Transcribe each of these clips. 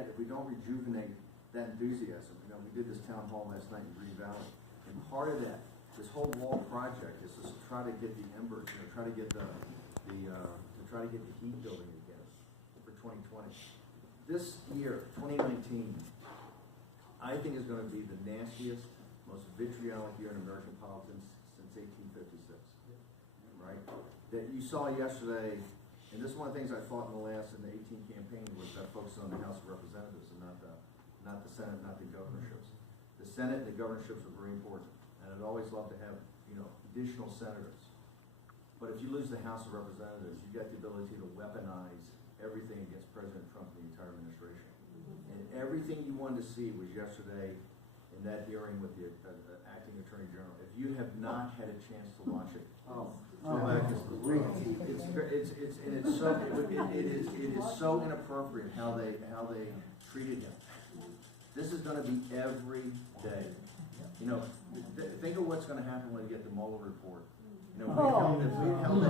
if we don't rejuvenate that enthusiasm, you know, we did this town hall last night in Green Valley, and part of that, this whole wall project is to try to get the embers, you know, try to get the heat building again for 2020. This year, 2019, I think is going to be the nastiest, most vitriolic year in American politics since 1856, right? That you saw yesterday, and this is one of the things I fought in the 18 campaign, was that focus on the House of Representatives and not the Senate, not the governorships. The Senate and the governorships are very important, and I'd always love to have, you know, additional senators. But if you lose the House of Representatives, you get the ability to weaponize everything against President Trump and the entire administration. And everything you wanted to see was yesterday in that hearing with the acting Attorney General. If you have not had a chance to watch it, it is so inappropriate how they treated him. This is going to be every day. You know, think of what's going to happen when we get the Mueller report. You know, if we had held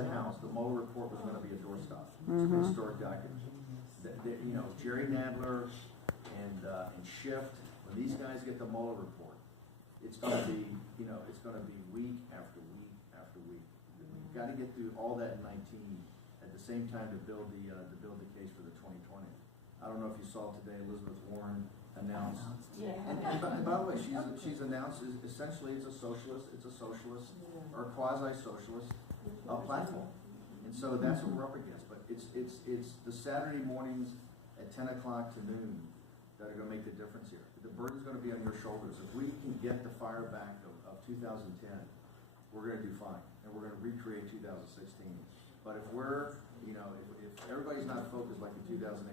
the House, the Mueller report was going to be a doorstop. It's an historic document. You know, Jerry Nadler and Schiff, when these guys get the Mueller report, it's going to be, you know, it's going to be week after week after week. We've got to get through all that in 19 at the same time to build the case for the 2020. I don't know if you saw today, Elizabeth Warren announced, and by the way, she's announced essentially it's a socialist or quasi-socialist platform, and so that's what we're up against. But it's the Saturday mornings at 10 o'clock to noon that are going to make the difference here. The burden's going to be on your shoulders. If we can get the fire back of 2010, we're going to do fine, and we're going to recreate 2016. But if we're, you know, if everybody's not focused like in 2018,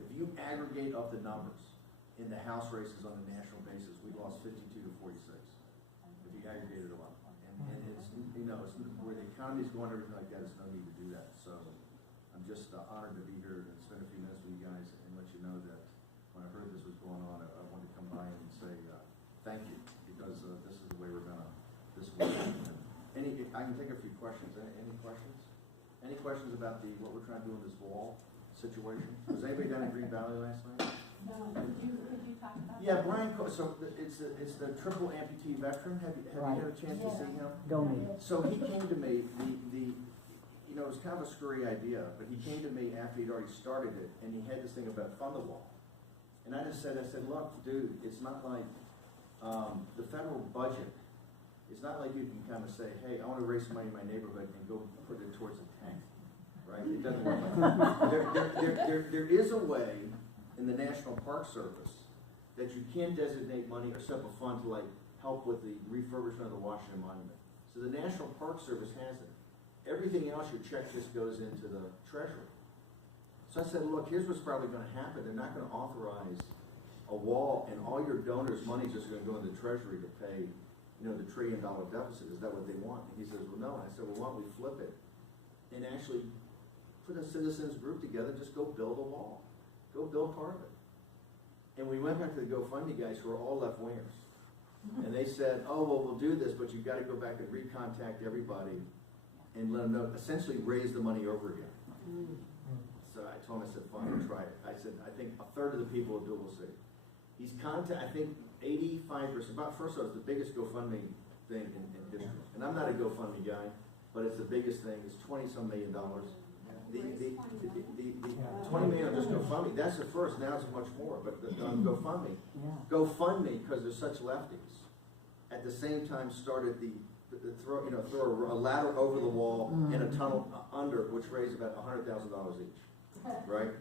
if you aggregate up the numbers in the House races on a national basis, we lost 52 to 46. If you aggregate it all up, and it's, you know, it's where the economy's going, everything like that. There's no need to do that. So I'm just honored to be here and spend a few minutes with you guys and let you know that when I heard this was going on, I wanted to come by and say thank you, because this is the way we're gonna. I can take a few questions. Any questions? Any questions about what we're trying to do in this wall situation? Was anybody down in Green Valley last night? No. Could you talk about Yeah, Brian. So it's the triple amputee veteran. Have you had a chance to see him? Donated. So he came to me. You know, it was kind of a screwy idea, but he came to me after he'd already started it, and he had this thing about fund the wall. And I said, look, dude, it's not like the federal budget. It's not like you can kind of say, hey, I want to raise some money in my neighborhood and go put it towards a tank, right? It doesn't work like that. There is a way in the National Park Service that you can designate money or set up a fund to like help with the refurbishment of the Washington Monument. So the National Park Service has it. Everything else, your check just goes into the Treasury. So I said, look, here's what's probably going to happen. They're not going to authorize a wall, and all your donors' money is just going to go into the Treasury to pay, you know, the $1 trillion deficit. Is that what they want? And he says, well, no. And I said, well, why don't we flip it and actually put a citizens group together, just go build a wall. Go build part of it. And we went back to the GoFundMe guys who are all left-wingers. And they said, oh, well, we'll do this, but you've got to go back and recontact everybody and let them know, essentially raise the money over again. So I told him, I said, fine, we'll try it. I said, I think a third of the people will do it, we'll see. He's I think 85%, first of all, it's the biggest GoFundMe thing in history. And I'm not a GoFundMe guy, but it's the biggest thing. It's $20-some million. The 20 million on just GoFundMe, that's the first. Now it's much more. But on GoFundMe, because they're such lefties, at the same time started throw a ladder over the wall and a tunnel under, which raised about $100,000 each, right?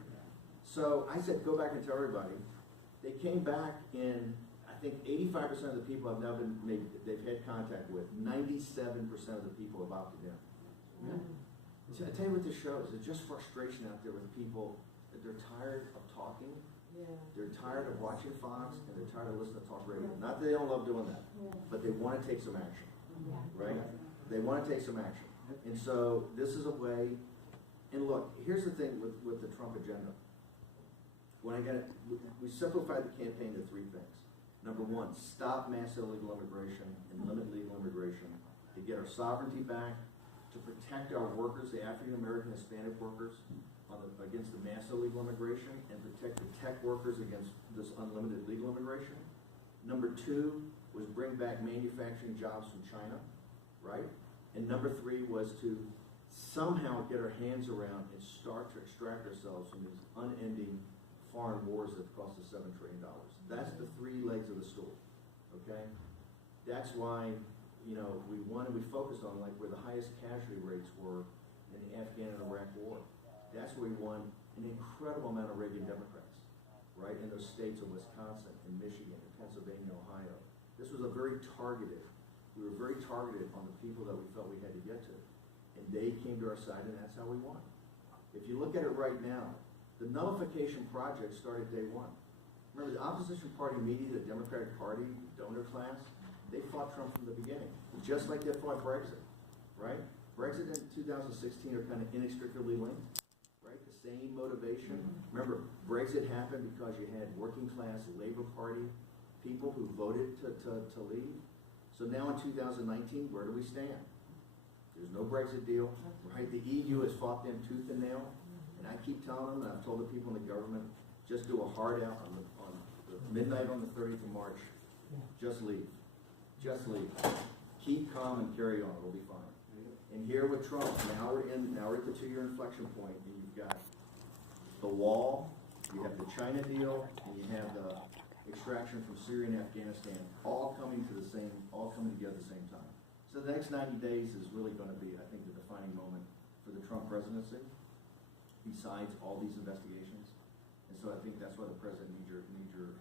So I said, go back and tell everybody. They came back in, I think 85% of the people have now they've had contact with. 97% of the people have opted in. Yeah. So I tell you what this shows. It's just frustration out there with people that they're tired of talking. Yeah. They're tired of watching Fox, and they're tired of listening to talk radio. Not that they don't love doing that, but they want to take some action, right? They want to take some action. And so this is a way, and look, here's the thing with the Trump agenda. When we simplified the campaign to 3 things. Number 1, stop mass illegal immigration and limit legal immigration to get our sovereignty back, to protect our workers, the African American, Hispanic workers against the mass illegal immigration and protect the tech workers against this unlimited legal immigration. Number 2 was bring back manufacturing jobs from China, right? And number 3 was to somehow get our hands around and start to extract ourselves from these unending foreign wars that cost us $7 trillion. That's the 3 legs of the stool, okay? That's why, you know, we focused on like where the highest casualty rates were in the Afghan and Iraq war. That's where we won an incredible amount of Reagan Democrats, right? In those states of Wisconsin and Michigan and Pennsylvania, Ohio. This was a very targeted, we were very targeted on the people that we felt we had to get to. And they came to our side, and that's how we won. If you look at it right now, the nullification project started day 1. Remember, the opposition party media, the Democratic Party, donor class, they fought Trump from the beginning, just like they fought Brexit, right? Brexit in 2016 are kind of inextricably linked, right? The same motivation. Remember, Brexit happened because you had working class Labour Party people who voted to leave. So now in 2019, where do we stand? There's no Brexit deal, right? The EU has fought them tooth and nail, and I keep telling them, and I've told the people in the government, just do a hard out on the midnight on the 30th of March. Just leave. Just leave. Keep calm and carry on. We'll be fine. And here with Trump, now we're at the 2-year inflection point, and you've got the wall, you have the China deal, and you have the extraction from Syria and Afghanistan, all coming together at the same time. So the next 90 days is really going to be, I think, the defining moment for the Trump presidency, besides all these investigations. And so I think that's why the president needs your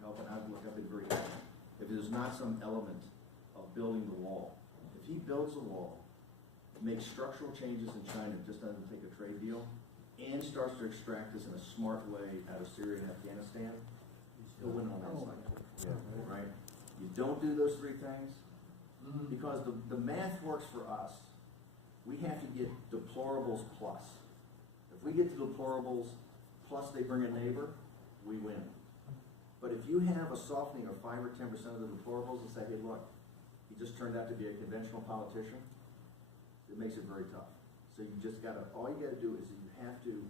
help. And I've been very happy. If there's not some element of building the wall, if he builds a wall, makes structural changes in China, just doesn't take a trade deal, and starts to extract this in a smart way out of Syria and Afghanistan, he'll win on that side. Right? You don't do those 3 things, because the math works for us. We have to get deplorables plus. If we get to deplorables plus they bring a neighbor, we win. But if you have a softening of 5 or 10% of the deplorables and say, hey, look, he just turned out to be a conventional politician, it makes it very tough. So you just gotta, all you gotta do is you have to,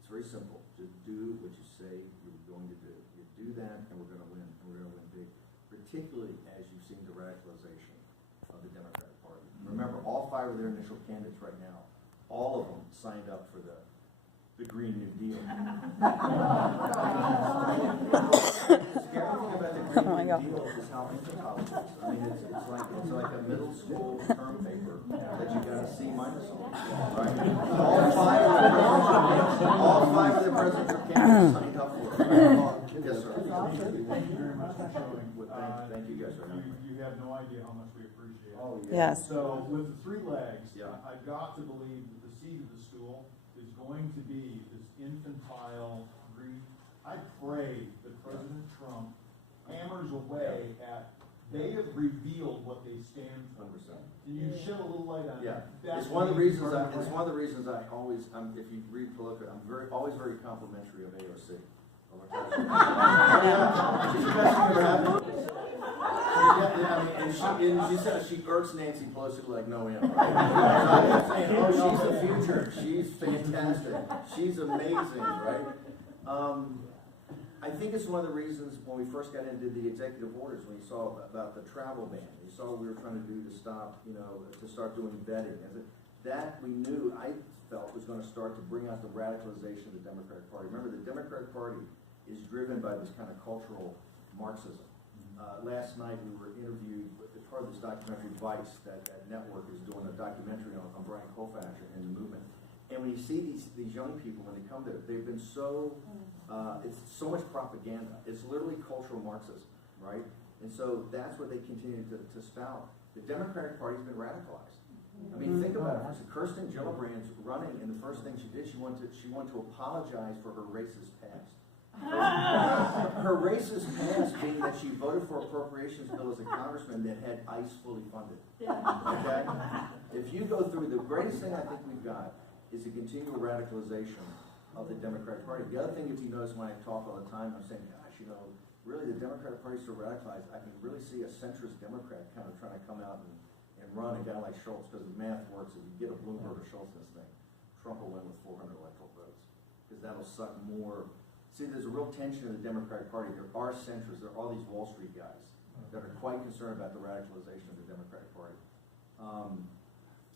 it's very simple, just do what you say you're going to do. You do that and we're gonna win, and we're gonna win big. Particularly as you've seen the radicalization of the Democratic Party. Remember, all 5 of their initial candidates right now, all of them signed up for the Green New Deal. The scary thing about the Green New Deal is how infantile it is. I mean, it's like a middle school term paper that you got a C- on, right? All five of the presidential candidates signed up for it. Yes, sir. Thank you very much for showing. Thank you guys very much. You have no idea how much we appreciate it. Oh, yeah. Yes. So with the 3 legs, Yeah. I've got to believe that the seat of the stool is going to be this infantile greed. I pray that President Trump hammers away at, they have revealed what they stand for. 100%. Can you shed a little light on Yeah, that? it's one of the reasons I always, if you read Politico, I'm always very complimentary of AOC. Yeah, she's the best thing ever happened. And she said she irks Nancy Pelosi like no end. Right? So saying, oh, she's the future. She's fantastic. She's amazing, right? I think it's one of the reasons when we first got into the executive orders, when you saw about the travel ban, you saw what we were trying to do to stop, to start doing vetting. That we knew, I felt, was going to start to bring out the radicalization of the Democratic Party. Remember, the Democratic Party is driven by this kind of cultural Marxism. Last night we were interviewed as part of this documentary Vice that network is doing a documentary on Brian Colfax and the movement. And when you see these young people, when they come there, they've been so, it's so much propaganda. It's literally cultural Marxism, right? And so that's what they continue to spout. The Democratic Party's been radicalized. I mean, think about it. Kirsten Gillibrand's running, and the first thing she did, she wanted to apologize for her racist past. Her racist past being that she voted for appropriations bill as a congressman that had ICE fully funded. Okay? If you go through, the greatest thing I think we've got is the continual radicalization of the Democratic Party. The other thing, if you notice when I talk all the time, I'm saying, gosh, really the Democratic Party is so radicalized, I can really see a centrist Democrat kind of trying to come out and run a guy like Schultz, because the math works. If you get a Bloomberg or Schultz in this thing, Trump will win with 400 electoral votes. Because because that'll suck more. See, there's a real tension in the Democratic Party. There are centrists, there are all these Wall Street guys that are quite concerned about the radicalization of the Democratic Party.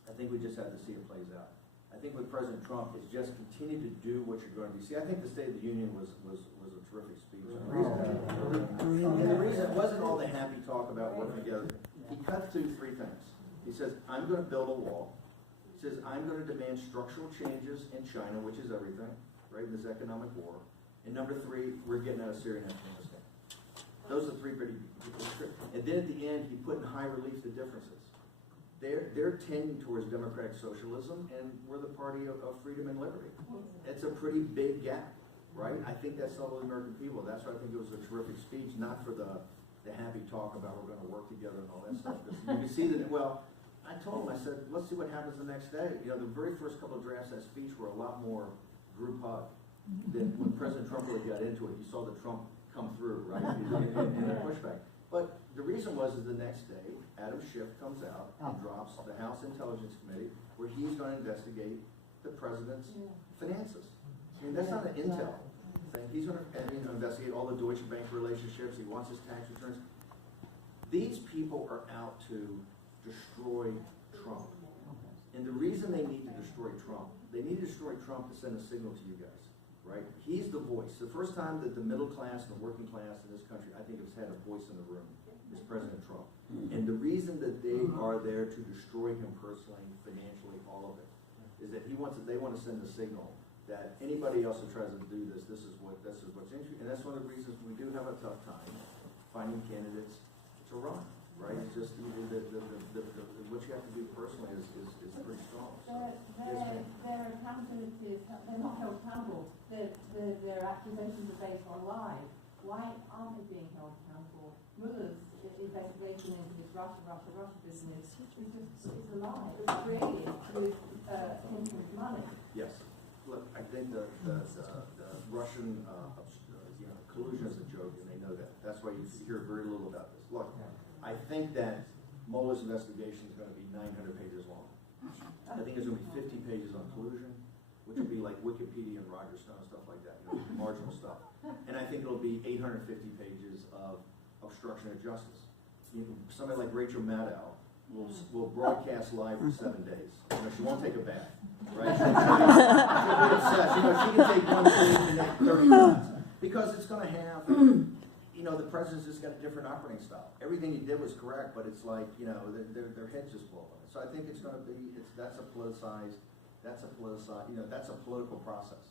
I think we just have to see it plays out. I think with President Trump is just continue to do what you're going to be. See, I think the State of the Union was a terrific speech. And the reason it wasn't all the happy talk about working together. He cut through three things. He says, I'm going to build a wall. He says, I'm going to demand structural changes in China, which is everything, right, in this economic war. And number three, we're getting out of Syria and Afghanistan. Those are three pretty, and then at the end, he put in high relief the differences. They're tending towards democratic socialism, and we're the party of freedom and liberty. It's a pretty big gap, right? I think that's all the American people. That's why I think it was a terrific speech, not for the happy talk about we're going to work together and all that stuff. Because you can see that, well, I told him, I said, let's see what happens the next day. You know, the very first couple of drafts of that speech were a lot more group hug. Then when President Trump really got into it, you saw the Trump come through, right, in the pushback. But the reason was is the next day, Adam Schiff comes out and drops the House Intelligence Committee where he's going to investigate the president's finances. I mean, that's not an intel thing. He's going to investigate all the Deutsche Bank relationships. He wants his tax returns. These people are out to destroy Trump. And the reason they need to destroy Trump, they need to destroy Trump to send a signal to you guys, right? He's the voice. The first time that the middle class and the working class in this country, I think, has had a voice in the room is President Trump. And the reason that they are there to destroy him personally, financially, all of it, is that they want to send a signal that anybody else who tries to do this, this is what's interesting. And that's one of the reasons we do have a tough time finding candidates to run. Right, it's just what you have to do personally is pretty strong. Their accountability, they're not held accountable. Their accusations are based on lies. Why aren't they being held accountable? Mueller's investigation into this Russia business is a lie. It was created with Clinton's money. Yes. Look, I think the Russian collusion is a joke, and they know that. That's why you hear very little about this. Look. I think that Mueller's investigation is going to be 900 pages long. I think there's going to be 50 pages on collusion, which will be like Wikipedia and Roger Stone, stuff like that, marginal stuff. And I think it'll be 850 pages of obstruction of justice. Somebody like Rachel Maddow will broadcast live for 7 days. She won't take a bath, right? She'll be obsessed. She can take one page in 30 minutes because it's going to have. The president's just got a different operating style. Everything he did was correct, but it's like, their heads just blow on it. So I think it's going to be, that's a politicized, that's a political process.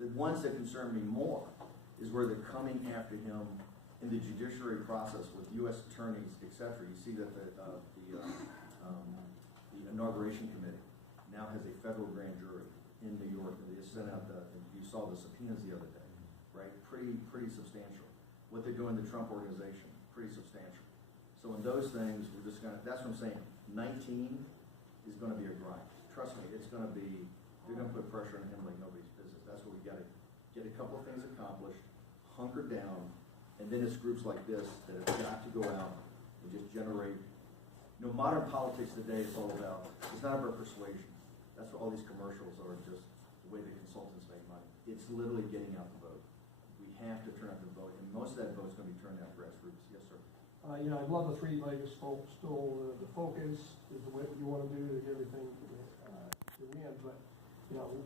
The ones that concern me more is where they're coming after him in the judiciary process with U.S. attorneys, etc. You see that the inauguration committee now has a federal grand jury in New York. They just sent out you saw the subpoenas the other day, right? Pretty substantial. What they're doing in the Trump organization, pretty substantial. So in those things, we're just going to, that's what I'm saying, 19 is going to be a grind. Trust me, it's going to be, they're going to put pressure on him like nobody's business. That's what we got to get a couple of things accomplished, hunker down, and then it's groups like this that have got to go out and just generate, modern politics today is all about, it's not about persuasion. That's what all these commercials are, just the way the consultants make money. It's literally getting out the vote. We have to turn out the vote, and most of that vote is going to be turned out grassroots. Yes, sir. I love the three-legged stool. The focus is the way you want to do to get everything to win. But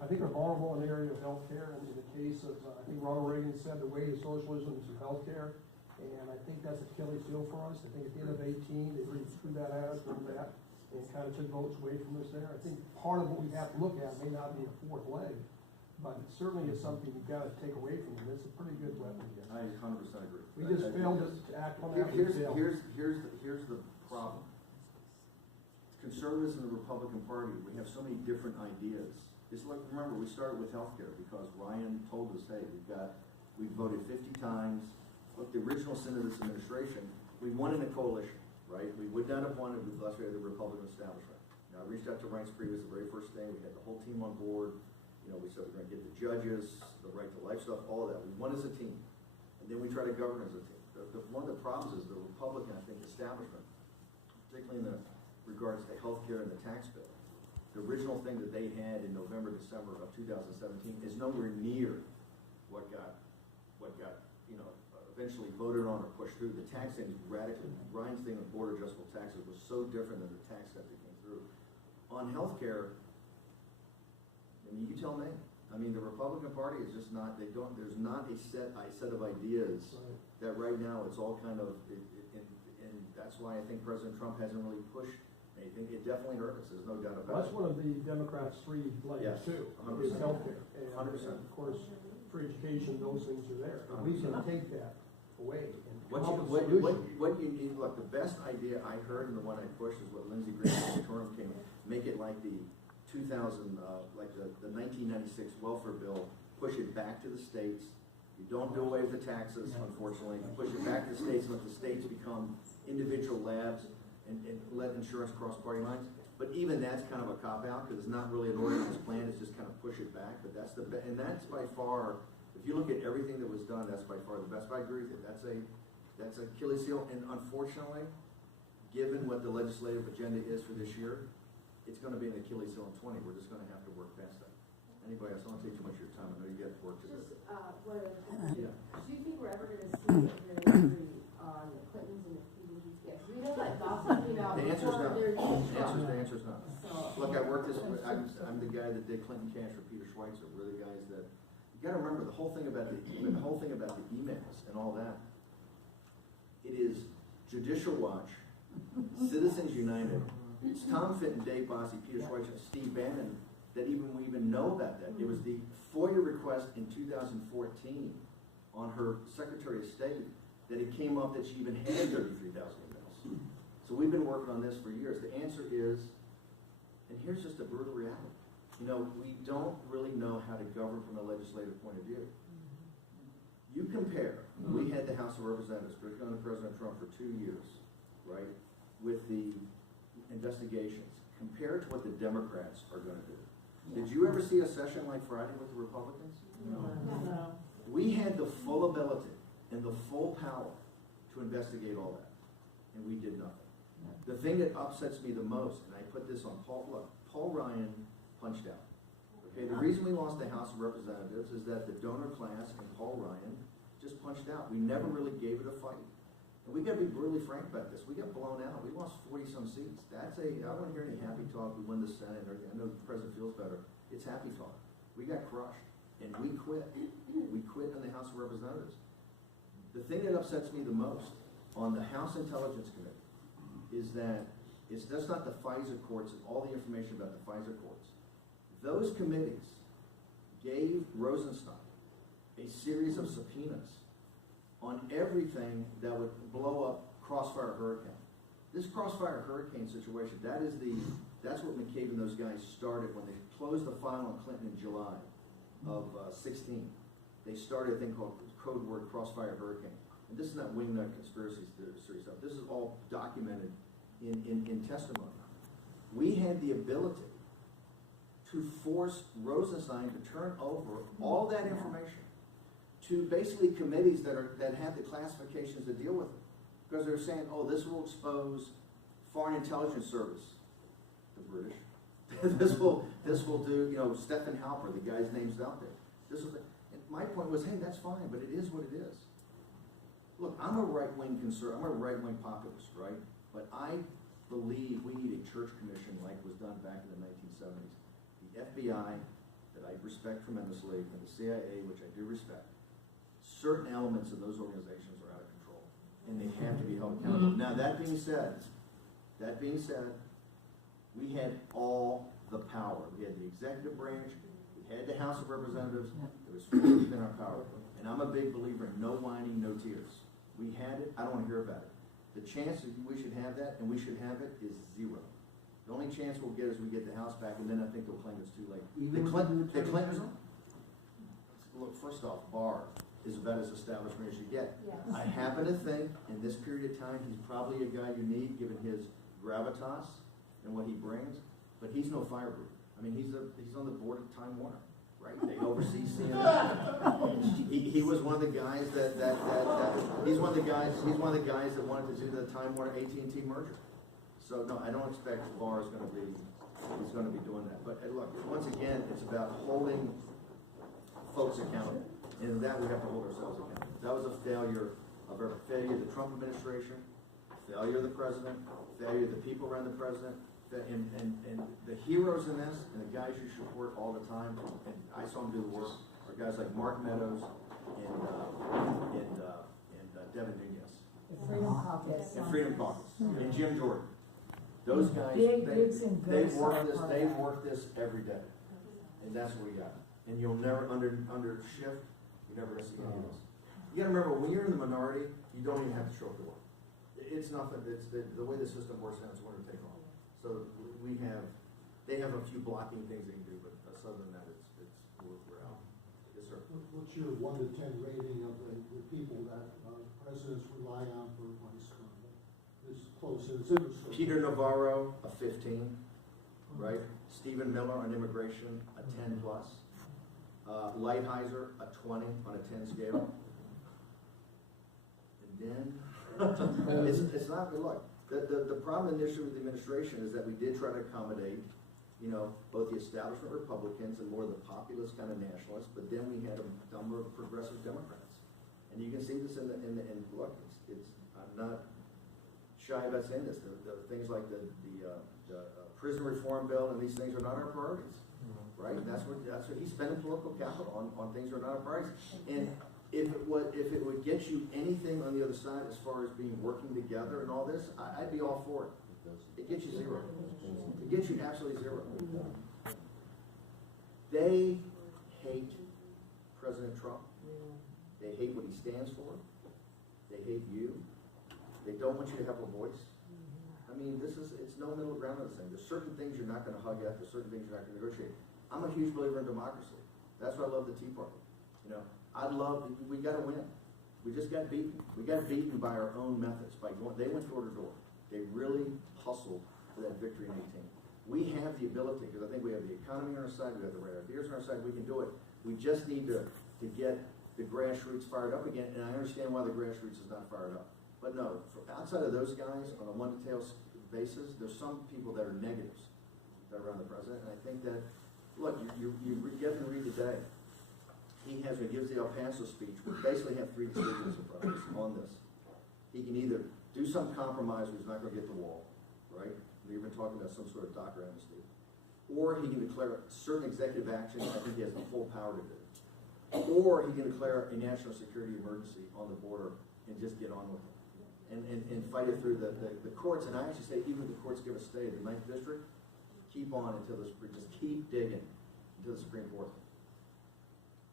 I think we're vulnerable in the area of healthcare. And in the case of, I think Ronald Reagan said, the way to socialism is through healthcare, and I think that's Achilles' heel for us. I think at the end of 18, they really threw that at us, and kind of took votes away from us there. I think part of what we have to look at may not be a fourth leg, but it certainly is something we've got to take away from them. It's a pretty good weapon. I 100% agree. We just failed to act on that. Here's the problem. Conservatives in the Republican Party, we have so many different ideas. It's like, remember, we started with healthcare because Ryan told us, hey, we voted 50 times. Look, the original sin of this administration, we won in a coalition, right? We would not have won it unless we had the Republican establishment. Now, I reached out to Reince Priebus the very first day. We had the whole team on board. We said we're going to get the judges, the right to life stuff, all of that. We won as a team. And then we try to govern as a team. One of the problems is the Republican, I think, establishment, particularly in the regards to health care and the tax bill, the original thing that they had in November, December of 2017 is nowhere near what got, you know, eventually voted on or pushed through. The tax thing radically, Ryan's thing on border adjustable taxes was so different than the tax cut that came through. On healthcare, I mean, you tell me. I mean, the Republican Party is just not, there's not a set of ideas that right now it's all kind of, and that's why I think President Trump hasn't really pushed anything. It definitely hurt us, there's no doubt Well, about that's it. one of the Democrats' three legs Yes, too, 100%. is healthcare. And 100%. of course, for education, those things are there. And we can take that away and come up with solutions. What you need, look, the best idea I heard and the one I pushed is what Lindsey Graham in the term came, make it like the 2000, like the 1996 welfare bill, push it back to the states. You don't do away with the taxes, unfortunately. You push it back to the states, let the states become individual labs and let insurance cross party lines. But even that's kind of a cop-out, because it's not really an organized plan, it's just kind of push it back. But that's and that's by far, if you look at everything that was done, that's by far the best. I agree with you. That's a Achilles heel, and unfortunately, given what the legislative agenda is for this year, it's gonna be an Achilles heel in 20. We're just gonna have to work past that. Anybody else? I don't take too much of your time. I know you got work to do. Just, what, Yeah. do you think we're ever gonna see a hearing on the Clintons and the PDDs? Yes, we know that gossip, you know, The answer's before no. there's The answer's no. So, Look, I worked this, I'm the guy that did Clinton Cash for Peter Schweitzer. We're the guys that, you gotta remember the whole thing about the emails and all that. It is Judicial Watch, Citizens United, it's Tom Fitton, Dave Bossie, Peter Schweitzer, Steve Bannon that we even know about that. It was the FOIA request in 2014 on her Secretary of State that it came up that she even had 33,000 emails. So we've been working on this for years. The answer is, and here's just a brutal reality. You know, we don't really know how to govern from a legislative point of view. You compare, we had the House of Representatives, particularly under President Trump for 2 years, right, with the investigations, compared to what the Democrats are gonna do. Did you ever see a session like Friday with the Republicans? no. We had the full ability and the full power to investigate all that, and we did nothing. The thing that upsets me the most, and I put this on Paul Ryan punched out. Okay, the reason we lost the House of Representatives is that the donor class and Paul Ryan just punched out. We never really gave it a fight. And we gotta be brutally frank about this. We got blown out. We lost 40-some seats. I don't hear any happy talk. We won the Senate. I know the president feels better. It's happy talk. We got crushed, and we quit. We quit in the House of Representatives. The thing that upsets me the most on the House Intelligence Committee is that it's just not the FISA courts and all the information about the FISA courts. Those committees gave Rosenstein a series of subpoenas on everything that would blow up Crossfire Hurricane. This Crossfire Hurricane situation, that's what McCabe and those guys started when they closed the file on Clinton in July of 16. They started a thing called code word Crossfire Hurricane. And this is not wingnut conspiracy theory stuff. This is all documented in testimony. We had the ability to force Rosenstein to turn over all that information to basically committees that have the classifications to deal with it. Because they're saying, oh, this will expose Foreign Intelligence Service, the British. this will do, you know, Stephen Halper, the guy's name's out there. And my point was, hey, that's fine, but it is what it is. Look, I'm a right-wing conservative, I'm a right-wing populist, right? But I believe we need a church commission like was done back in the 1970s. The FBI, that I respect tremendously, and the CIA, which I do respect, certain elements of those organizations are out of control, and they have to be held accountable. Now, that being said, we had all the power. We had the executive branch, we had the House of Representatives, it was fully within our power. And I'm a big believer in no whining, no tears. We had it, I don't want to hear about it. The chance that we should have that, and we should have it, is zero. The only chance we'll get is we get the House back, and then I think they'll claim it's too late. The Clintons, look, first off, Barr is about as establishment as you get. Yes. I happen to think, in this period of time, he's probably a guy you need, given his gravitas and what he brings, but he's no firebreather. I mean, he's on the board of Time Warner, right? They oversee CNN. He was one of the guys he's one of the guys that wanted to do the Time Warner AT&T merger. So no, I don't expect Barr is going to be is gonna be doing that. But look, once again, it's about holding folks accountable, and that we have to hold ourselves accountable. That was a failure of the Trump administration, failure of the president, failure of the people around the president, and the heroes in this, and the guys you support all the time, and I saw them do the work, are guys like Mark Meadows and Devin Nunes. The Freedom Caucus. And Freedom Caucus, and Jim Jordan. Those guys, they've worked this every day, and that's what we got. And you'll never, under shift, you never see any of this. You gotta remember, when you're in the minority, you don't even have to show up to work. It's nothing, it's the way the system works now, it's winner take all. So they have a few blocking things they can do, but other than that, we're out. Yes, sir. What's your 1 to 10 rating of the people that presidents rely on for advice from this close in citizenship? Peter Navarro, a 15, right? Stephen Miller on immigration, a 10 plus. Lighthizer, a 20 on a 10 scale. And then, it's not good luck. The problem initially with the administration is that we did try to accommodate, both the establishment Republicans and more of the populist kind of nationalists, but then we had a number of progressive Democrats. And you can see this in look, I'm not shy about saying this. The things like the prison reform bill and these things are not our priorities, right? That's what he's spending political capital on things that are not our priorities. And if it would get you anything on the other side as far as being working together and all this, I'd be all for it. It gets you zero. It gets you absolutely zero. They hate President Trump. They hate what he stands for. They hate you. They don't want you to have a voice. I mean, it's no middle ground on this thing. There's certain things you're not going to hug at. There's certain things you're not going to negotiate. I'm a huge believer in democracy. That's why I love the Tea Party. We got to win. We just got beaten. We got beaten by our own methods. They went door to door. They really hustled for that victory in 18. We have the ability, because I think we have the economy on our side, we have the right ideas on our side, we can do it. We just need to get the grassroots fired up again, and I understand why the grassroots is not fired up. But no, outside of those guys, on a one-detail basis, there's some people that are negatives that are around the president, and I think that, look, you get to read today. He gives the El Paso speech. We basically have three decisions in front of us on this. He can either do some compromise where he's not going to get the wall, right? We've been talking about some sort of DACA amnesty. Or he can declare certain executive action I think he has the full power to do. Or he can declare a national security emergency on the border and just get on with it. And fight it through the courts. And I actually say even if the courts give a stay, the 9th District, keep on until the Supreme, just keep digging until the Supreme Court.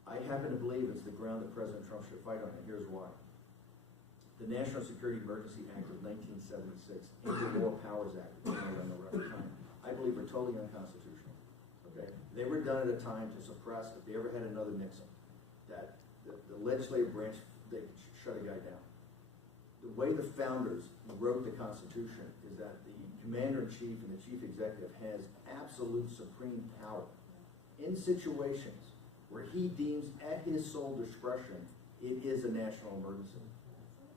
I happen to believe it's the ground that President Trump should fight on, and here's why. The National Security Emergency Act of 1976 and the War Powers Act, I believe are totally unconstitutional. Okay? They were done at a time to suppress, if they ever had another Nixon, that the legislative branch, they could shut a guy down. The way the founders wrote the Constitution is that the commander-in-chief and the chief executive has absolute supreme power in situations where he deems at his sole discretion it is a national emergency.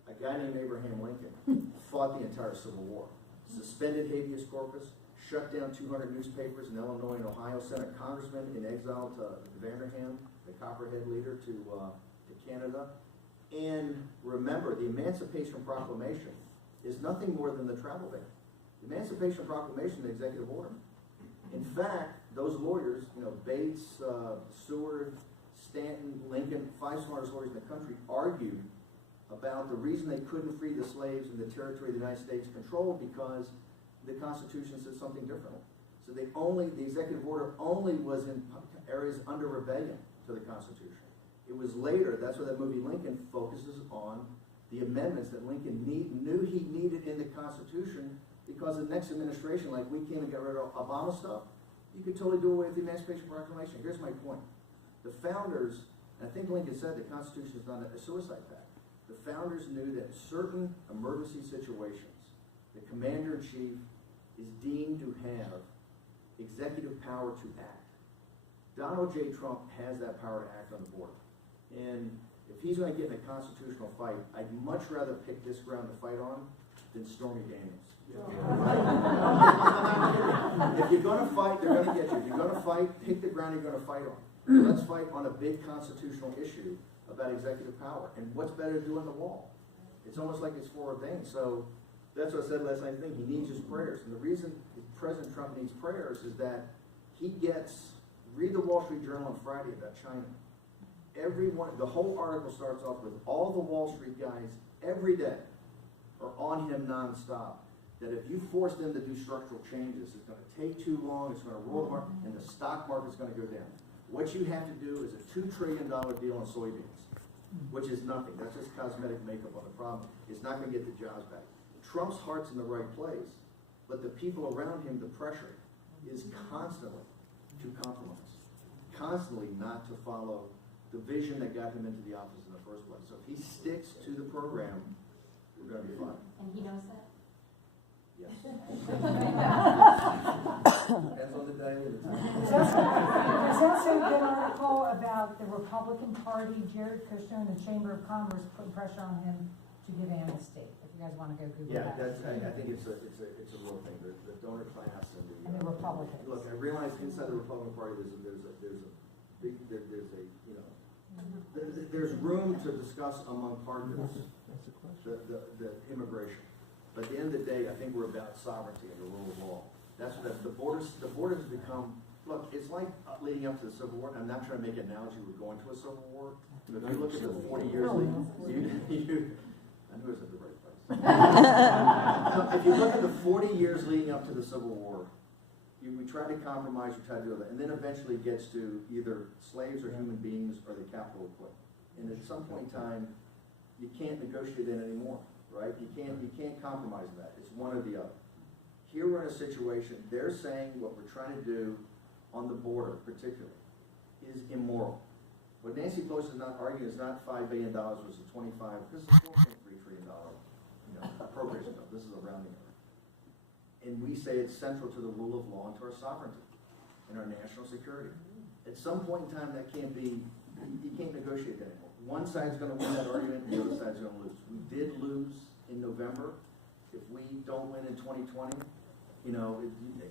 A guy named Abraham Lincoln fought the entire Civil War, suspended habeas corpus, shut down 200 newspapers in Illinois and Ohio, sent a congressman in exile to Vanderham, the Copperhead leader, to Canada. And remember, the Emancipation Proclamation is nothing more than the travel ban. The Emancipation Proclamation, the executive order. In fact, those lawyers, Bates, Seward, Stanton, Lincoln, 5 smartest lawyers in the country, argued about the reason they couldn't free the slaves in the territory the United States controlled because the Constitution said something different. So the executive order only was in areas under rebellion to the Constitution. It was later, that's why that movie Lincoln focuses on the amendments that Lincoln knew he needed in the Constitution, because the next administration, like we came and got rid of Obama stuff, you could totally do away with the Emancipation Proclamation. Here's my point. The founders, and I think Lincoln said the Constitution is not a suicide pact. The founders knew that certain emergency situations, the commander-in-chief is deemed to have executive power to act. Donald J. Trump has that power to act on the border. And if he's going to get in a constitutional fight, I'd much rather pick this ground to fight on than Stormy Daniels. If you're gonna fight, they're gonna get you. If you're gonna fight, pick the ground you're gonna fight on. Let's fight on a big constitutional issue about executive power. And what's better to do on the wall? It's almost like it's foreordained. So that's what I said last night. I think he needs his prayers. And the reason President Trump needs prayers is that he gets, read the Wall Street Journal on Friday about China. The whole article starts off with all the Wall Street guys every day are on him nonstop. That if you force them to do structural changes, it's going to take too long, it's going to roll apart, and the stock market's going to go down. What you have to do is a $2 trillion deal on soybeans, which is nothing. That's just cosmetic makeup on the problem. It's not going to get the jobs back. Trump's heart's in the right place, but the people around him, the pressure is constantly to compromise, constantly not to follow the vision that got him into the office in the first place. So if he sticks to the program, we're going to be fine. And he knows that? Yes. Depends on the day of the time. There's also been an article about the Republican Party, Jared Kushner and the Chamber of Commerce putting pressure on him to give amnesty. If you guys want to go Google Yeah, that. I think it's a real thing. The donor class and And the Republicans. Look, I realize inside the Republican Party there's room to discuss among partners the immigration. But at the end of the day, I think we're about sovereignty and the rule of law. That's what the borders become. Look, it's like leading up to the Civil War. I'm not trying to make an analogy. We're going to a Civil War. But if you look at the 40 years, I knew it was at the right place. If you look at the 40 years leading up to the Civil War, we try to compromise, we try to do that, and then eventually it gets to either slaves or human beings or the capital equivalent. And at some point in time, you can't negotiate that anymore, right? You can't compromise that. It's one or the other. Here we're in a situation, they're saying what we're trying to do on the border particularly is immoral. What Nancy Pelosi is not arguing is not $5 billion versus 25. This is $4.3 trillion appropriation bill. This is a rounding error. And we say it's central to the rule of law and to our sovereignty and our national security. At some point in time, that can't be, you can't negotiate that anymore. One side's going to win that argument, the other side's going to lose. We did lose in November. If we don't win in 2020,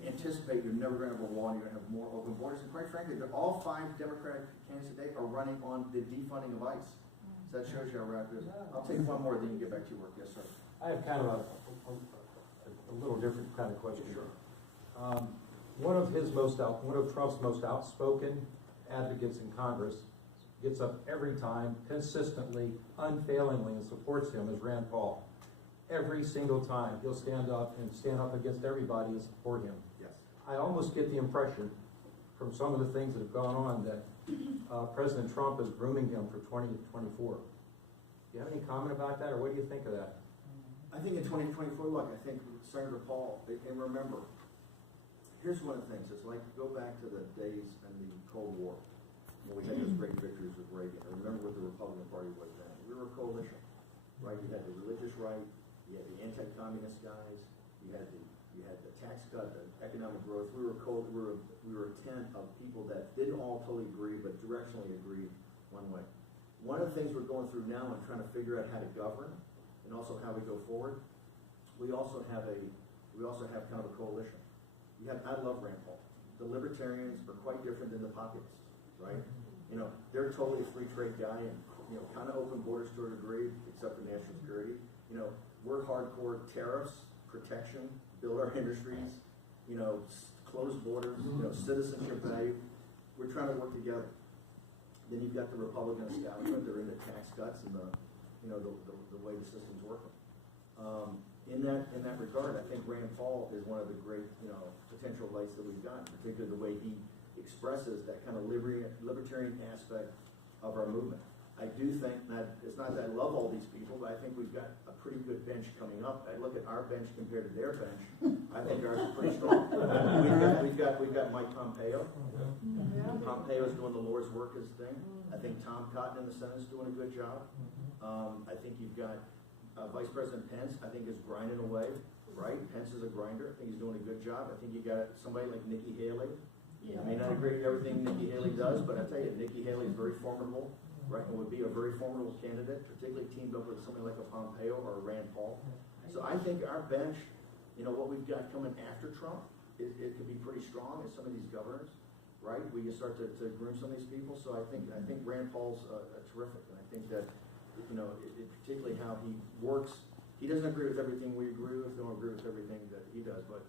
anticipate you're never going to have a wall and you're going to have more open borders. And quite frankly, all 5 Democratic candidates today are running on the defunding of ICE. So that shows you how rapid it is. I'll take one more, then you can get back to your work. Yes, sir. I have kind of a little different kind of question. Sure. One of Trump's most outspoken advocates in Congress gets up every time, consistently, unfailingly, and supports him is Rand Paul. Every single time, he'll stand up against everybody and support him. Yes. I almost get the impression from some of the things that have gone on that President Trump is grooming him for 2024. Do you have any comment about that, or what do you think of that? I think in 2024, look, I think Senator Paul, and remember, here's one of the things. It's like, go back to the days in the Cold War, when we had those great victories with Reagan. And remember what the Republican Party was then. We were a coalition, right? You had the religious right, you had the anti-communist guys, you had the tax cut, the economic growth. We were a tent of people that didn't all totally agree, but directionally agreed one way. One of the things we're going through now and trying to figure out how to govern, and also how we go forward, we also have kind of a coalition. I love Rand Paul. The libertarians are quite different than the populists, right? They're totally a free trade guy and kind of open borders to a degree, except for national security. We're hardcore tariffs, protection, build our industries, close borders, citizenship value. We're trying to work together. Then you've got the Republican establishment. They're into tax cuts and the way the system's working. In that regard, I think Rand Paul is one of the great, potential lights that we've got, particularly the way he expresses that kind of libertarian aspect of our movement. I do think that it's not that I love all these people, but I think we've got a pretty good bench coming up. I look at our bench compared to their bench. I think ours is pretty strong. We've got Mike Pompeo. Pompeo is doing the Lord's work as thing. I think Tom Cotton in the Senate is doing a good job. I think you've got Vice President Pence, I think, is grinding away, right? Pence is a grinder. I think he's doing a good job. I think you got somebody like Nikki Haley. I may not agree with everything Nikki Haley does, but I tell you, Nikki Haley is very formidable. right, and would be a very formidable candidate, particularly teamed up with somebody like a Pompeo or a Rand Paul. So I think our bench, you know, what we've got coming after Trump, it could be pretty strong as some of these governors, right? We can start to groom some of these people, so I think Rand Paul's terrific, and I think that, you know, particularly how he works. He doesn't agree with everything we agree with, don't agree with everything that he does, but